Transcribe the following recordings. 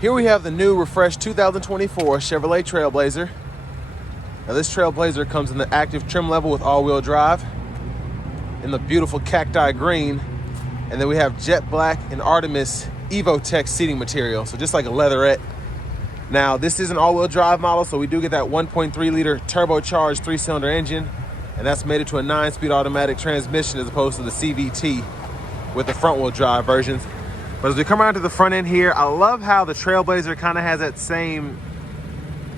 Here we have the new refreshed 2024 Chevrolet Trailblazer. Now this Trailblazer comes in the active trim level with all-wheel drive in the beautiful cacti green. And then we have jet black and Artemis Evotech seating material. So just like a leatherette. Now this is an all-wheel drive model, so we do get that 1.3 liter turbocharged 3-cylinder engine. And that's made it to a 9-speed automatic transmission as opposed to the CVT with the front-wheel drive versions. But as we come around to the front end here, I love how the Trailblazer kind of has that same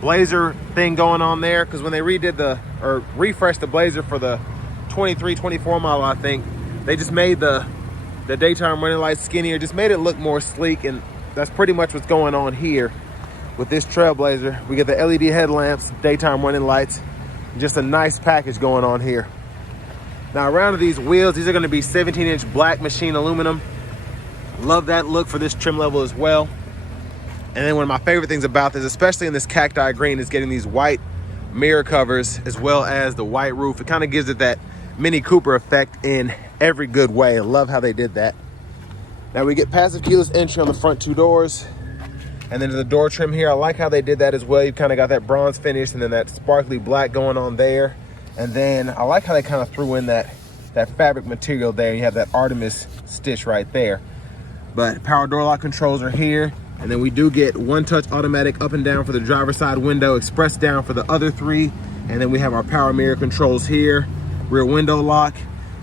Blazer thing going on there, because when they refreshed the Blazer for the 23-24 model, I think, they just made the daytime running lights skinnier, just made it look more sleek, and that's pretty much what's going on here with this Trailblazer. We get the LED headlamps, daytime running lights, just a nice package going on here. Now around to these wheels, these are going to be 17-inch black machine aluminum. Love that look for this trim level as well. And then one of my favorite things about this, especially in this cacti green, is getting these white mirror covers as well as the white roof. It kind of gives it that Mini Cooper effect in every good way. I love how they did that. Now we get passive keyless entry on the front two doors. And then to the door trim here, I like how they did that as well. You've kind of got that bronze finish and then that sparkly black going on there. And then I like how they kind of threw in that fabric material there. You have that Artemis stitch right there. But power door lock controls are here. And then we do get one-touch automatic up and down for the driver's side window, express down for the other three. And then we have our power mirror controls here, rear window lock,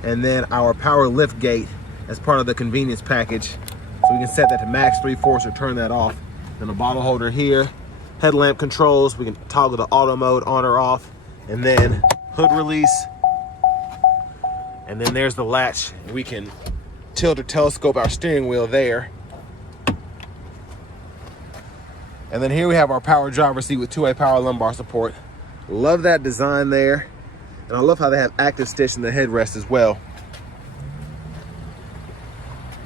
and then our power lift gate as part of the convenience package. So we can set that to max 3/4 or turn that off. Then a bottle holder here, headlamp controls. We can toggle the auto mode on or off. And then hood release. And then there's the latch. We can tilt or telescope our steering wheel there. And then here we have our power driver seat with 2-way power lumbar support. Love that design there. And I love how they have active stitch in the headrest as well.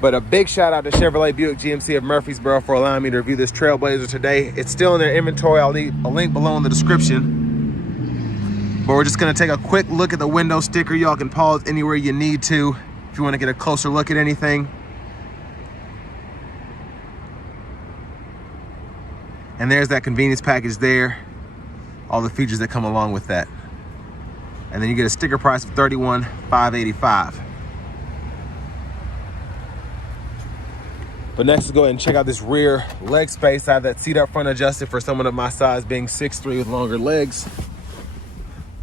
But a big shout out to Chevrolet Buick GMC of Murfreesboro for allowing me to review this Trailblazer today. It's still in their inventory. I'll leave a link below in the description. But we're just gonna take a quick look at the window sticker. Y'all can pause anywhere you need to if you want to get a closer look at anything. And there's that convenience package there. All the features that come along with that. And then you get a sticker price of $31,585. But next, let's go ahead and check out this rear leg space. I have that seat up front adjusted for someone of my size, being 6'3" with longer legs.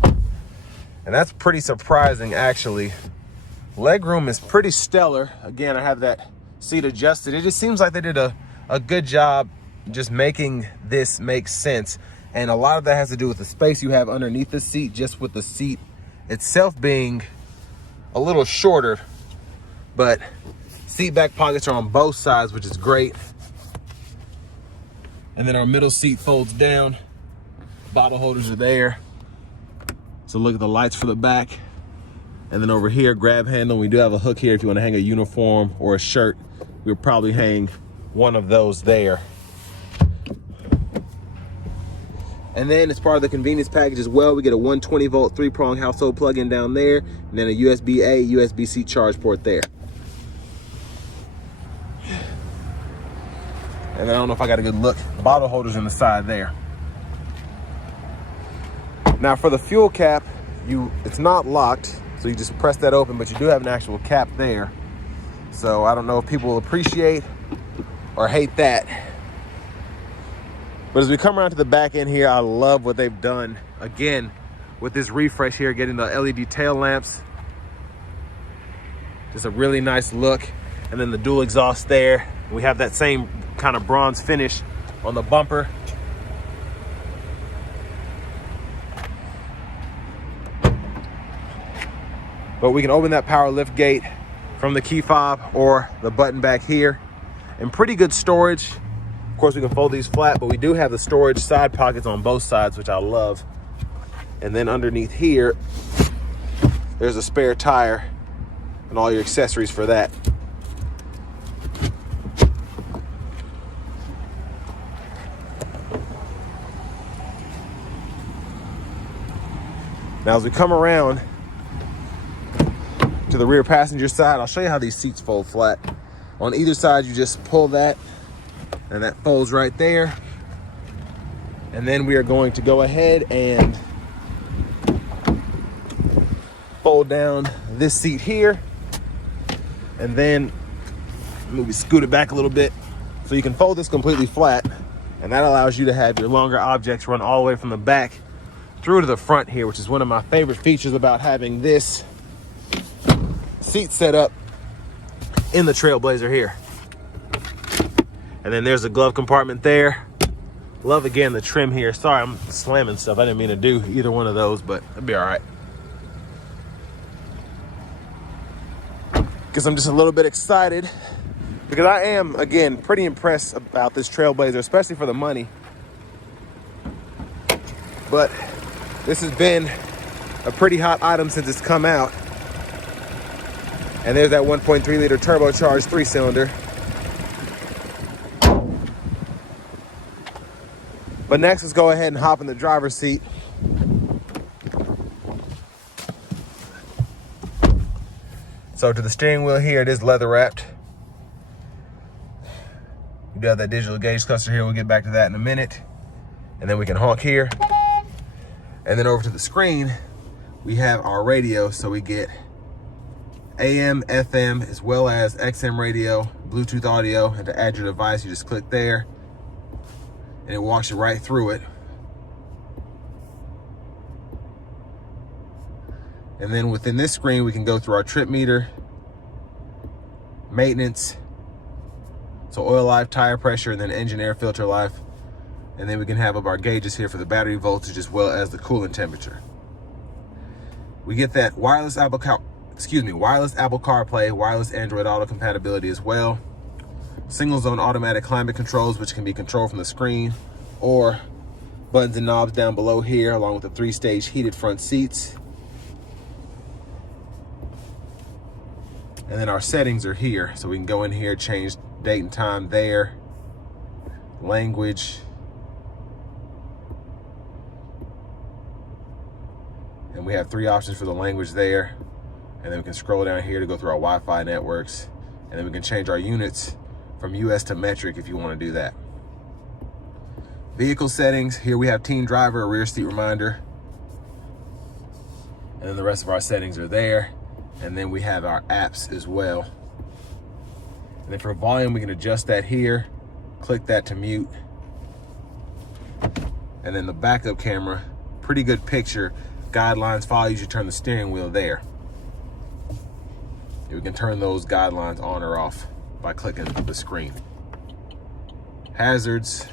And that's pretty surprising, actually. Leg room is pretty stellar. Again, I have that seat adjusted. It just seems like they did a good job just making this make sense. And a lot of that has to do with the space you have underneath the seat, just with the seat itself being a little shorter. But seat back pockets are on both sides, which is great. And then our middle seat folds down. Bottle holders are there. So look at the lights for the back. And then over here, grab handle. We do have a hook here if you want to hang a uniform or a shirt. We'll probably hang one of those there. And then as part of the convenience package as well, we get a 120 volt 3-prong household plug-in down there, and then a USB-A, USB-C charge port there. And I don't know if I got a good look. Bottle holders on the side there. Now for the fuel cap, it's not locked, so you just press that open, but you do have an actual cap there. So I don't know if people will appreciate or hate that. But as we come around to the back end here, I love what they've done. Again, with this refresh here, getting the LED tail lamps. Just a really nice look. And then the dual exhaust there. We have that same kind of bronze finish on the bumper. But we can open that power lift gate from the key fob or the button back here. And pretty good storage. Of course, we can fold these flat, but we do have the storage side pockets on both sides, which I love. And then underneath here, there's a spare tire and all your accessories for that. Now, as we come around to the rear passenger side, I'll show you how these seats fold flat. On either side, you just pull that, and that folds right there. And then we are going to go ahead and fold down this seat here, and then maybe scoot it back a little bit so you can fold this completely flat, and that allows you to have your longer objects run all the way from the back through to the front here, which is one of my favorite features about having this seat set up in the Trailblazer here. And then there's a glove compartment there. Love, again, the trim here. Sorry, I'm slamming stuff. I didn't mean to do either one of those, but it'll be all right. Because I'm just a little bit excited, because I am, again, pretty impressed about this Trailblazer, especially for the money. But this has been a pretty hot item since it's come out. And there's that 1.3 liter turbocharged 3-cylinder. But next, let's go ahead and hop in the driver's seat. So to the steering wheel here, it is leather wrapped. We do have that digital gauge cluster here. We'll get back to that in a minute. And then we can honk here. And then over to the screen, we have our radio. So we get AM, FM, as well as XM radio, Bluetooth audio. And to add your device, you just click there, and it walks you right through it. And then within this screen, we can go through our trip meter, maintenance, so oil life, tire pressure, and then engine air filter life. And then we can have up our gauges here for the battery voltage as well as the coolant temperature. We get that wireless Apple CarPlay, wireless Android Auto compatibility as well. Single zone automatic climate controls, which can be controlled from the screen, or buttons and knobs down below here, along with the 3-stage heated front seats. And then our settings are here. So we can go in here, change date and time there, language. And we have 3 options for the language there. And then we can scroll down here to go through our Wi-Fi networks. And then we can change our units from US to metric if you want to do that. Vehicle settings, here we have team driver, a rear seat reminder. And then the rest of our settings are there. And then we have our apps as well. And then for volume, we can adjust that here. Click that to mute. And then the backup camera, pretty good picture. Guidelines follow, you should turn the steering wheel there. We can turn those guidelines on or off by clicking the screen. Hazards.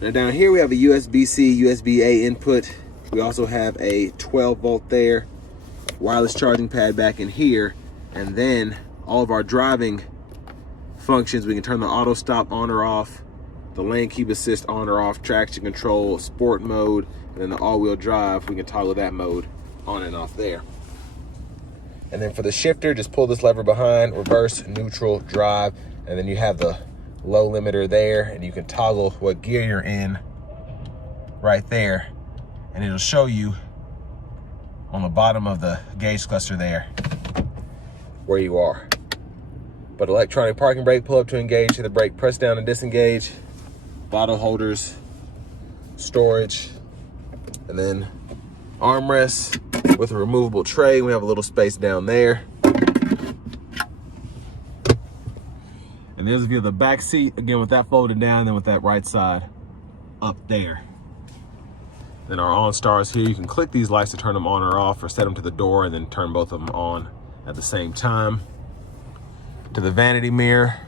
Now down here we have a USB-C, USB-A input. We also have a 12-volt there. Wireless charging pad back in here. And then all of our driving functions, we can turn the auto stop on or off, the lane keep assist on or off, traction control, sport mode, and then the all-wheel drive, we can toggle that mode on and off there. And then for the shifter, just pull this lever behind, reverse, neutral, drive, and then you have the low limiter there, and you can toggle what gear you're in right there, and it'll show you on the bottom of the gauge cluster there where you are. But electronic parking brake, pull up to engage, hit the brake, press down to disengage, bottle holders, storage, and then armrests with a removable tray. We have a little space down there. And there's a view of the back seat, again with that folded down, and then with that right side up there. Then our OnStars here, you can click these lights to turn them on or off, or set them to the door and then turn both of them on at the same time. To the vanity mirror.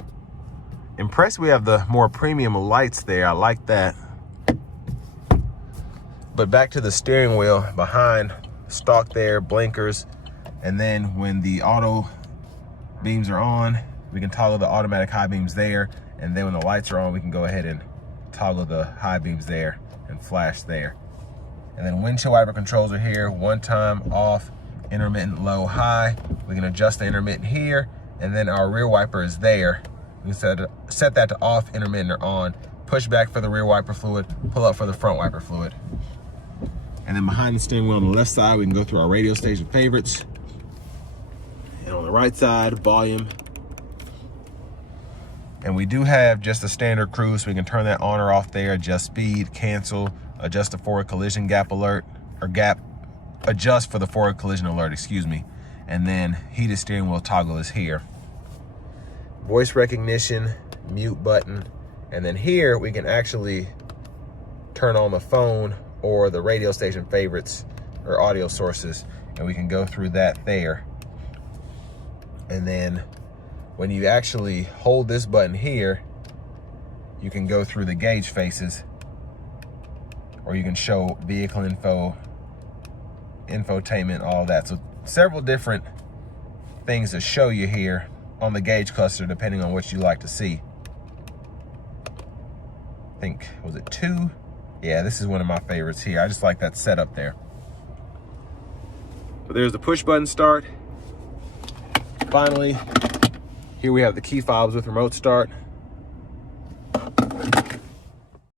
Impressed we have the more premium lights there, I like that. But back to the steering wheel, behind, stalk there, blinkers, and then when the auto beams are on, we can toggle the automatic high beams there, and then when the lights are on, we can go ahead and toggle the high beams there and flash there. And then windshield wiper controls are here, one time off, intermittent, low, high. We can adjust the intermittent here, and then our rear wiper is there. We can set that to off, intermittent, or on. Push back for the rear wiper fluid, pull up for the front wiper fluid. And then behind the steering wheel on the left side, we can go through our radio station favorites. And on the right side, volume. And we do have just a standard cruise, so we can turn that on or off there, adjust speed, cancel, adjust the forward collision gap alert, or adjust for the forward collision alert, excuse me. And then heated steering wheel toggle is here. Voice recognition, mute button, and then here we can actually turn on the phone or the radio station favorites or audio sources, and we can go through that there. And then when you actually hold this button here, you can go through the gauge faces, or you can show vehicle info, infotainment, all that. So several different things to show you here on the gauge cluster, depending on what you like to see. I think, was it 2? Yeah, this is one of my favorites here. I just like that setup there. So there's the push button start. Finally, here we have the key fobs with remote start.